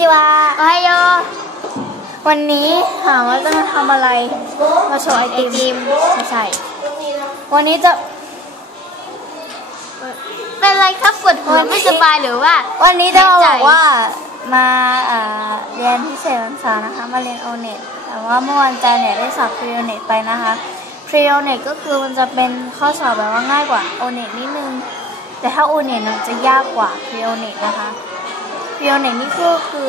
จิวะโอไฮโย วันนี้ถามว่าจะมาทำอะไร มาโชว์ไอไอติมติมไม่ใช่ วันนี้จะ เป็นไรครับปวดหัวไม่สบายหรือว่า วันนี้จะมาแน่ใจบอกว่ามาอ่าเรียนพิเศษวันเสาร์นะคะ มาเรียนโอเน็ตแต่ว่าเมื่อวันจันทร์เนี่ยได้สอบพรีโอเน็ตไปนะคะพรีโอเน็ตก็คือมันจะเป็นข้อสอบแบบว่าง่ายกว่าโอเน็ตนิดนึง แต่ถ้าโอเน็ตมันจะยากกว่าพรีโอเน็ตนะคะ พรีโอเน็ตนี่ก็คือ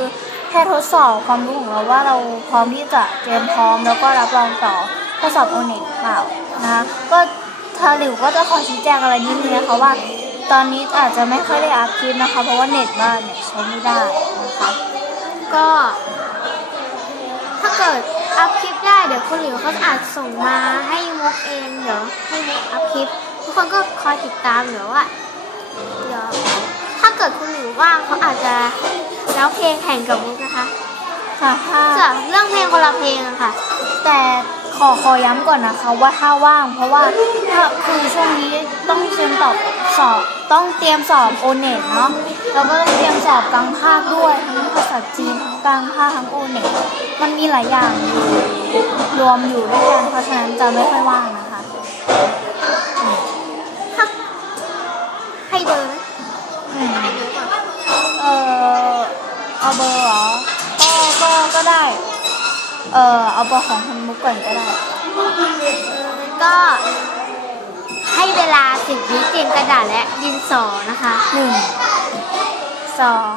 แค่ทดสอบความรู้ของเราว่าเราพร้อมที่จะเตรียมพร้อมแล้วก็รับรองต่อข้อสอบโอเน็ตเปล่านะคะก็ทาหลิวก็จะขอชี้แจงอะไรนิดนึงนะคะว่า ตอนนี้อาจจะไม่ค่อยได้อัพคลิปนะคะ เพราะว่าเน็ตบ้านเนี่ยใช้ไม่ได้นะคะก็ ถ้าเกิดอัพคลิปได้เดี๋ยวคุณหลิวเขาอาจส่งมาให้มุกเองเดี๋ยวให้มุกอัพคลิปทุกคนก็คอยติดตามเดี๋ยวว่าเดี๋ยว ถ้าเกิดคุณหลิวว่างเขาอาจจะร้องเพลงแข่งกับมุกนะคะค่ะถ้าส่วนเรื่องเพลงคนละเพลงอะค่ะ แต่ขอขอย้ำก่อนนะคะว่าถ้าว่างเพราะว่าถ้าคือช่วงนี้ต้องเตรียมตอบสอบต้องเตรียมสอบโอเน็ตเนาะแล้วก็ต้องเตรียมสอบกลางภาคด้วยทั้งภาษาจีนทั้งกลางภาคทั้งโอเน็ตมันมีหลายอย่างอยู่รวมอยู่ด้วยกันเพราะฉะนั้นจะไม่ค่อยว่างนะคะให้เดินอืม เออเอาเบอร์เหรอ ก็ ก็ ก็ได้ เออเอาเบอร์ของคุณมุกก่อนก็ได้ ก็ให้เวลาสิบวิเตรียมกระดาษและดินสอนะคะหนึ่งสอง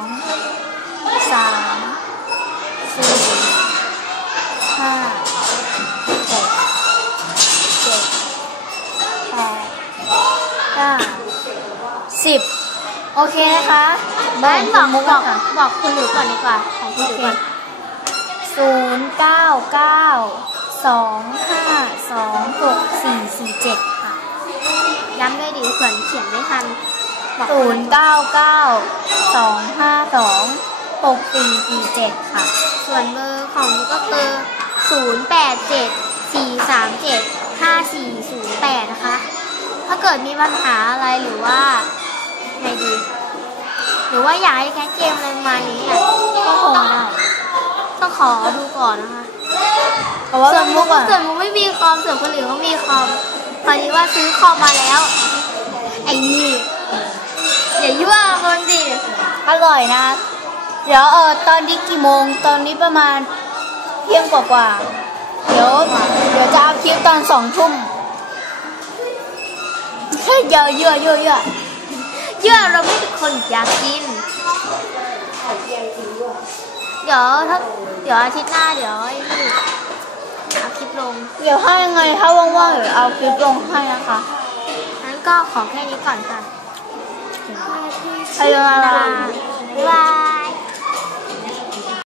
โอเคนะคะบ้านบอกมุกบอกค่ะบอกคุณหลิวก่อนดีกว่า ของคุณหลิวก่อนศูนย์เก้าเก้าสองห้าสองหกสี่สี่เจ็ดค่ะ ย้ำด้วยดิเผื่อเขียนไม่ทันบอกศูนย์เก้าเก้าสองห้าสองหกสี่สี่เจ็ดค่ะ ส่วนเบอร์ของมุกก็คือ0 8 7 4 3 7 5 4 0 8นะคะ ถ้าเกิดมีปัญหาอะไรหรือว่า ไงดี หรือว่าอยากให้แคสเกมอะไรประมาณนี้อะก็โทรมาได้ต้องขอดูก่อนนะคะเพราะว่าส่วนมุกอะส่วนมุกไม่มีคอมส่วนคนอื่นเขามีคอมตอนนี้ว่าซื้อคอมมาแล้ว ไอ้นี่อย่ายั่วคนดิอร่อยนะ เดี๋ยวเออตอนนี้กี่โมงตอนนี้ประมาณเที่ยงกว่าๆเดี๋ยวเดี๋ยวจะอัพคลิปตอนสองทุ่มแค่เยอะเยอะเยอะเยอะ ยั่วเราไม่เป็นคนอยากกิน เดี๋ยวถ้าเดี๋ยวอาทิตย์หน้าเดี๋ยวไอ้นี่เอาคลิปลง เดี๋ยวให้ยังไงถ้าว่างๆเดี๋ยวเอาคลิปลงให้นะคะงั้นก็ขอแค่นี้ก่อนค่ะใครจะมาบ๊ายบาย